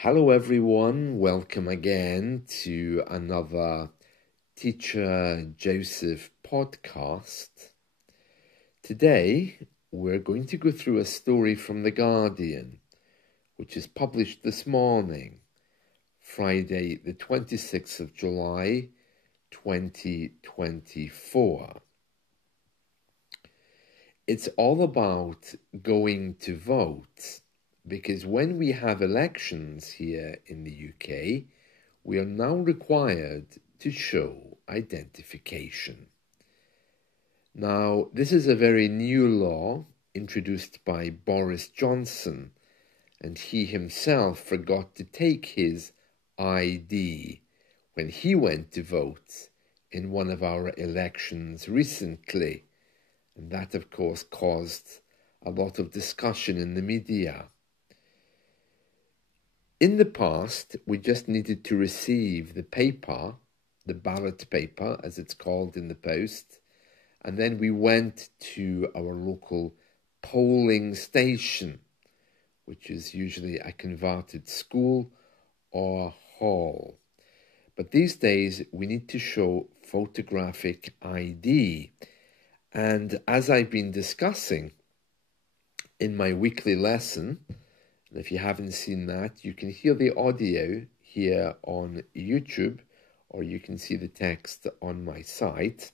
Hello everyone, welcome again to another Teacher Joseph podcast. Today we're going to go through a story from The Guardian, which is published this morning, Friday the 26th of July 2024. It's all about going to vote. Because when we have elections here in the UK, we are now required to show identification. Now, this is a very new law introduced by Boris Johnson, and he himself forgot to take his ID when he went to vote in one of our elections recently. And that, of course, caused a lot of discussion in the media. In the past, we just needed to receive the paper, the ballot paper, as it's called in the post, and then we went to our local polling station, which is usually a converted school or hall. But these days, we need to show photographic ID. And as I've been discussing in my weekly lesson, and if you haven't seen that, you can hear the audio here on YouTube, or you can see the text on my site.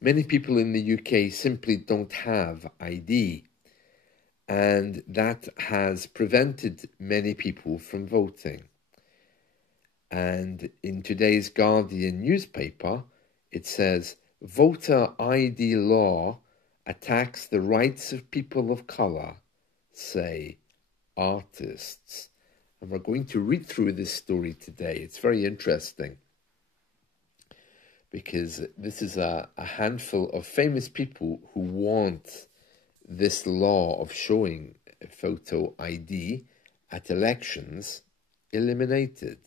Many people in the UK simply don't have ID, and that has prevented many people from voting. And in today's Guardian newspaper, it says, "Voter ID law attacks the rights of people of colour, say artists." And we're going to read through this story today. It's very interesting because this is a handful of famous people who want this law of showing photo ID at elections eliminated.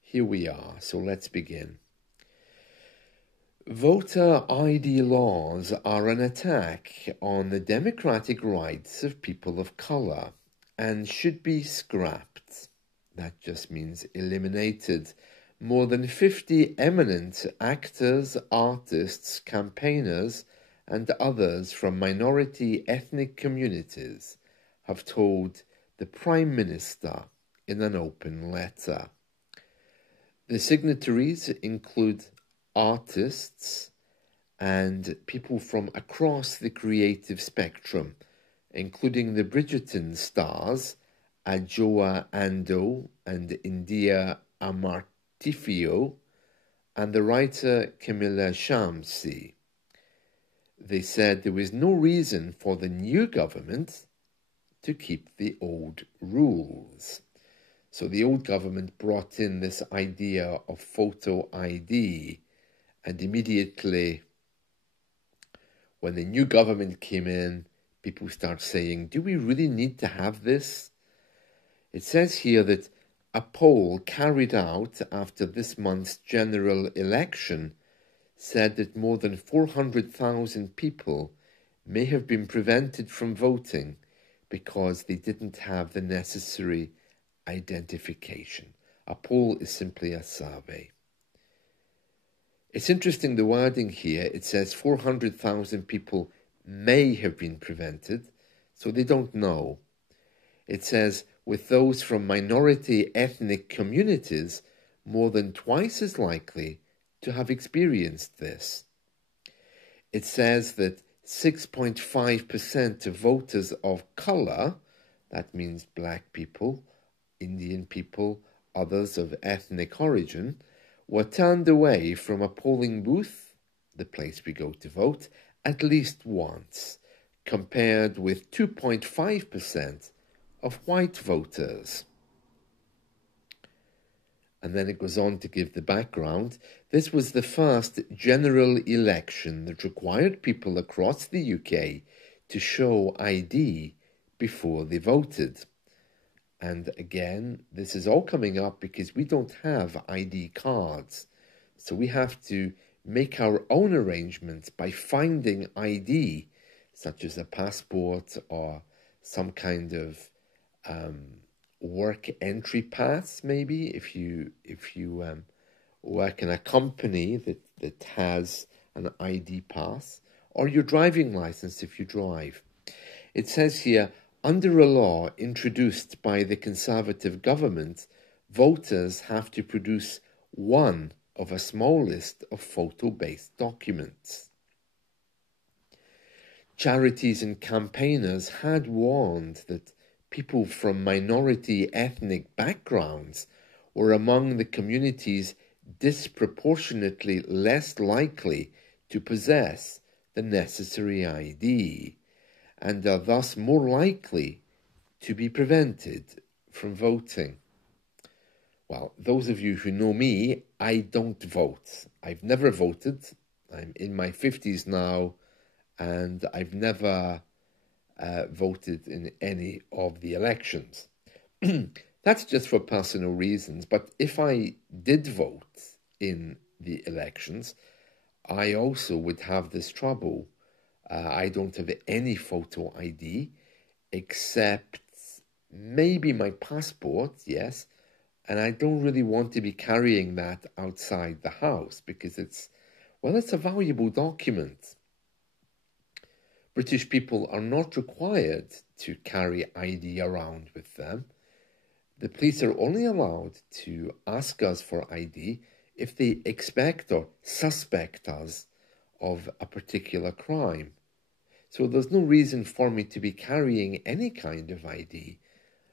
Here we are, so let's begin. Voter ID laws are an attack on the democratic rights of people of colour and should be scrapped. That just means eliminated. More than 50 eminent actors, artists, campaigners, and others from minority ethnic communities have told the Prime Minister in an open letter. The signatories include artists and people from across the creative spectrum, including the Bridgerton stars Adjoa Andoh and India Amartifio, and the writer Camilla Shamsi. They said there was no reason for the new government to keep the old rules. So the old government brought in this idea of photo ID, and immediately, when the new government came in, people start saying, do we really need to have this? It says here that a poll carried out after this month's general election said that more than 400,000 people may have been prevented from voting because they didn't have the necessary identification. A poll is simply a survey. It's interesting, the wording here, it says 400,000 people may have been prevented, so they don't know. It says with those from minority ethnic communities, more than twice as likely to have experienced this. It says that 6.5% of voters of colour, that means black people, Indian people, others of ethnic origin, were turned away from a polling booth, the place we go to vote, at least once, compared with 2.5% of white voters. And then it goes on to give the background. This was the first general election that required people across the UK to show ID before they voted. And again, this is all coming up because we don't have ID cards. So we have to make our own arrangements by finding ID, such as a passport or some kind of work entry paths, maybe if you work in a company that has an ID pass, or your driving license if you drive. It says here, under a law introduced by the Conservative government, voters have to produce one of a small list of photo-based documents. Charities and campaigners had warned that people from minority ethnic backgrounds were among the communities disproportionately less likely to possess the necessary ID, and are thus more likely to be prevented from voting. Well, those of you who know me, I don't vote. I've never voted. I'm in my 50s now, and I've never voted in any of the elections. That's just for personal reasons, but if I did vote in the elections, I also would have this trouble. I don't have any photo ID except maybe my passport, yes, and I don't really want to be carrying that outside the house because it's a valuable document. British people are not required to carry ID around with them. The police are only allowed to ask us for ID if they expect or suspect us of a particular crime. So there's no reason for me to be carrying any kind of ID.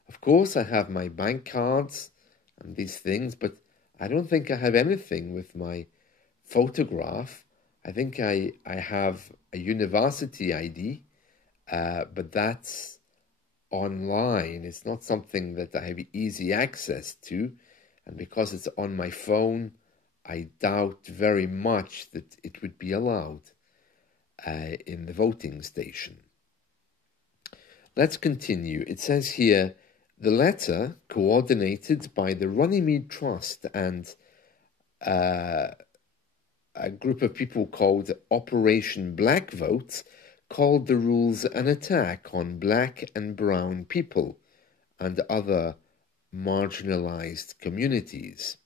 Of course, I have my bank cards and these things, but I don't think I have anything with my photograph. I think I have a university ID, but that's online. It's not something that I have easy access to, and because it's on my phone, I doubt very much that it would be allowed in the voting station. Let's continue. It says here, the letter, coordinated by the Runnymede Trust and a group of people called Operation Black Vote, called the rules an attack on black and brown people and other marginalized communities,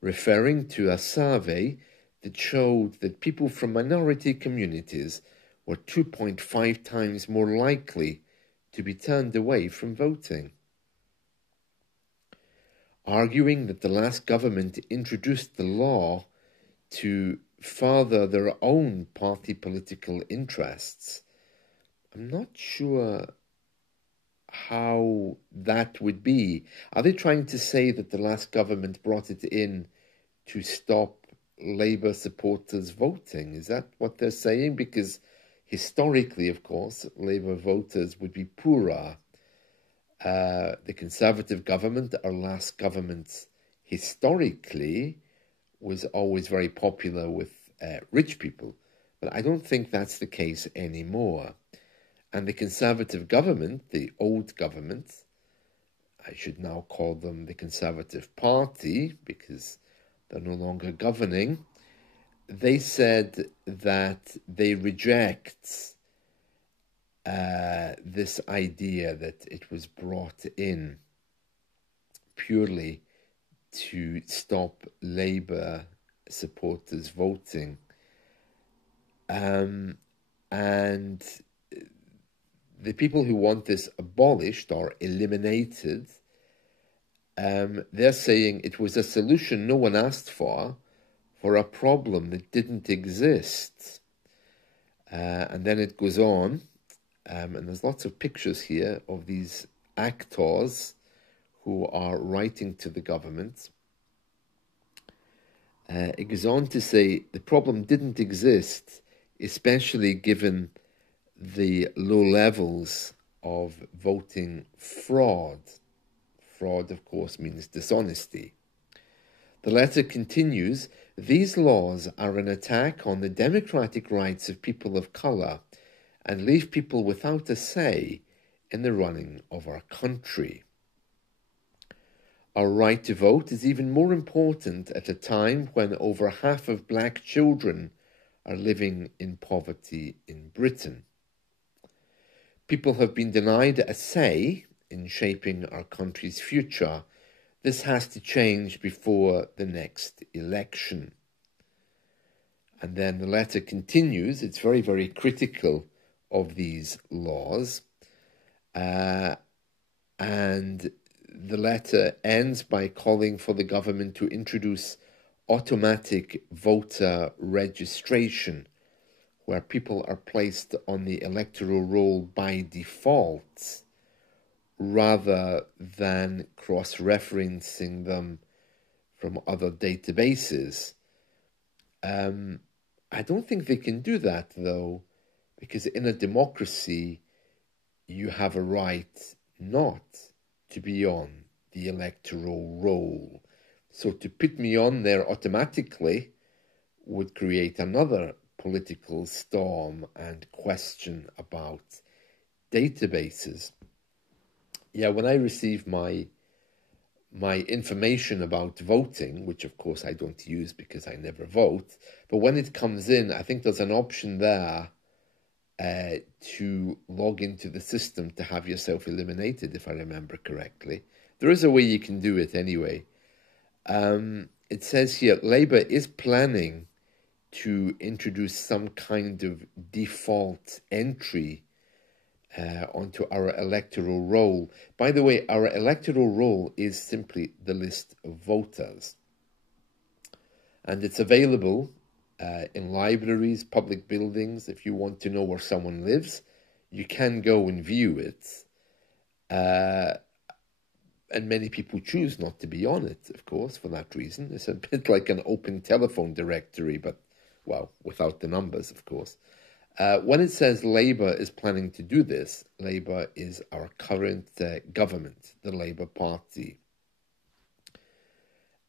referring to a survey that showed that people from minority communities were 2.5 times more likely to be turned away from voting. Arguing that the last government introduced the law to further their own party political interests, I'm not sure how that would be. Are they trying to say that the last government brought it in to stop Labour supporters voting? Is that what they're saying? Because historically, of course, Labour voters would be poorer. The Conservative government, our last government, historically was always very popular with rich people, but I don't think that's the case anymore. And the Conservative government, the old government, I should now call them the Conservative Party because they're no longer governing, they said that they reject this idea that it was brought in purely to stop Labour supporters voting. And the people who want this abolished or eliminated, they're saying it was a solution no one asked for a problem that didn't exist. And then it goes on, and there's lots of pictures here of these actors who are writing to the government. It goes on to say the problem didn't exist, especially given the low levels of voting fraud. Fraud, of course, means dishonesty. The letter continues, these laws are an attack on the democratic rights of people of colour and leave people without a say in the running of our country. Our right to vote is even more important at a time when over half of black children are living in poverty in Britain. People have been denied a say in shaping our country's future. This has to change before the next election. And then the letter continues. It's very, very critical of these laws. And the letter ends by calling for the government to introduce automatic voter registration, where people are placed on the electoral roll by default, rather than cross-referencing them from other databases. I don't think they can do that, though, because in a democracy, you have a right not to be on the electoral roll. So to put me on there automatically would create another political storm and question about databases. Yeah, when I receive my information about voting, which of course I don't use because I never vote, but when it comes in, I think there's an option there to log into the system to have yourself eliminated, if I remember correctly. There is a way you can do it anyway. It says here, Labour is planning to introduce some kind of default entry onto our electoral roll. By the way, our electoral roll is simply the list of voters. And it's available in libraries, public buildings. If you want to know where someone lives, you can go and view it. And many people choose not to be on it, of course, for that reason. It's a bit like an open telephone directory, but, well, without the numbers, of course. When it says Labour is planning to do this, Labour is our current government, the Labour Party.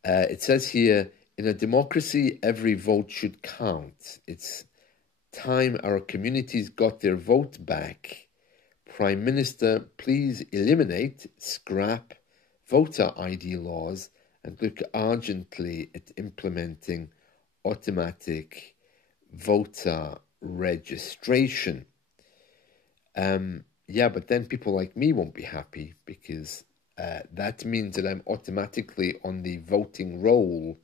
It says here, in a democracy, every vote should count. It's time our communities got their vote back. Prime Minister, please eliminate, scrap voter ID laws and look urgently at implementing automatic voter registration. Yeah, but then people like me won't be happy because that means that I'm automatically on the voting roll,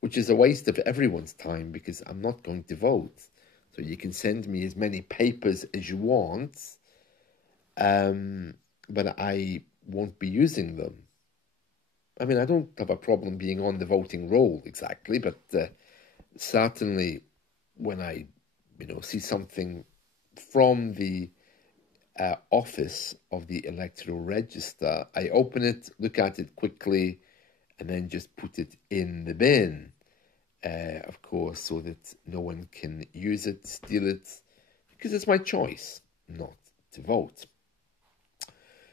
which is a waste of everyone's time because I'm not going to vote. So you can send me as many papers as you want, but I won't be using them. I mean, I don't have a problem being on the voting roll exactly, but certainly when I see something from the office of the electoral register, I open it, look at it quickly, and then just put it in the bin, of course, so that no one can use it, steal it, because it's my choice not to vote.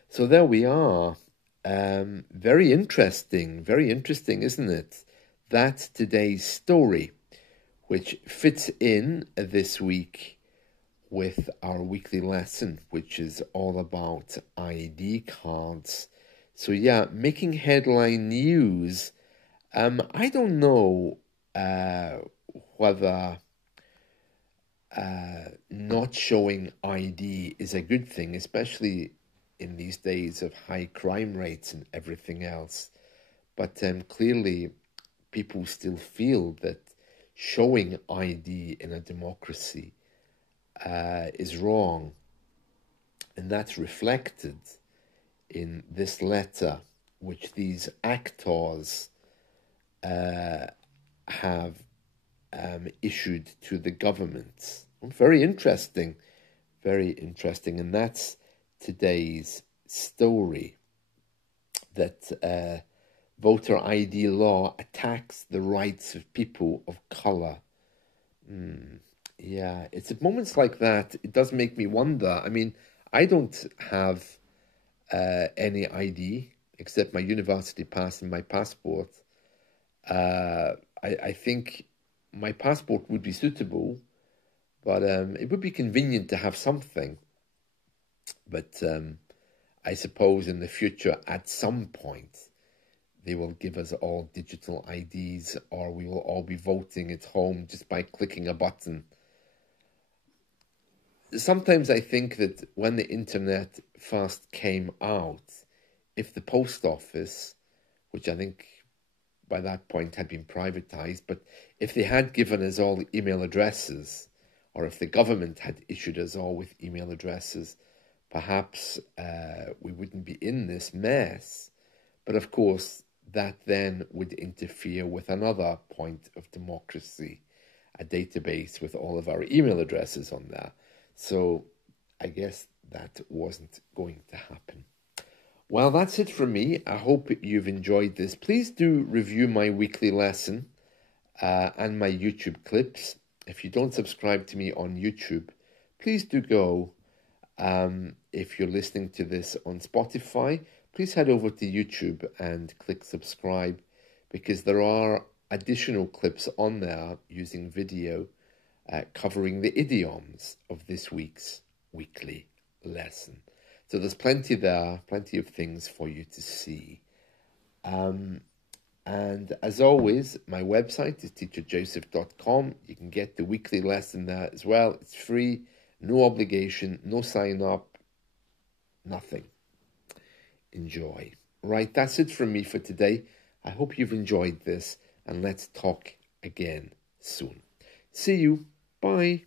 So there we are. Very interesting, isn't it? That's today's story, which fits in this week with our weekly lesson, which is all about ID cards. So yeah, making headline news. I don't know whether not showing ID is a good thing, especially in these days of high crime rates and everything else. But clearly people still feel that showing ID in a democracy is wrong. And that's reflected in this letter, which these actors have issued to the government. Very interesting. And that's today's story, that voter ID law attacks the rights of people of colour. Yeah, it's at moments like that, it does make me wonder. I mean, I don't have any ID except my university pass and my passport. I think my passport would be suitable, but it would be convenient to have something. But I suppose in the future, at some point, they will give us all digital IDs, or we will all be voting at home just by clicking a button. Sometimes I think that when the internet first came out, if the post office, which I think by that point had been privatized, but if they had given us all email addresses, or if the government had issued us all with email addresses, perhaps we wouldn't be in this mess. But of course, that then would interfere with another point of democracy, a database with all of our email addresses on there. So I guess that wasn't going to happen. Well, that's it from me. I hope you've enjoyed this. Please do review my weekly lesson and my YouTube clips. If you don't subscribe to me on YouTube, please do go. If you're listening to this on Spotify, please head over to YouTube and click subscribe, because there are additional clips on there using video covering the idioms of this week's weekly lesson. So there's plenty there, plenty of things for you to see. And as always, my website is teacherjoseph.com. You can get the weekly lesson there as well. It's free, no obligation, no sign up, nothing. Enjoy. Right, that's it from me for today. I hope you've enjoyed this, and let's talk again soon. See you. Bye.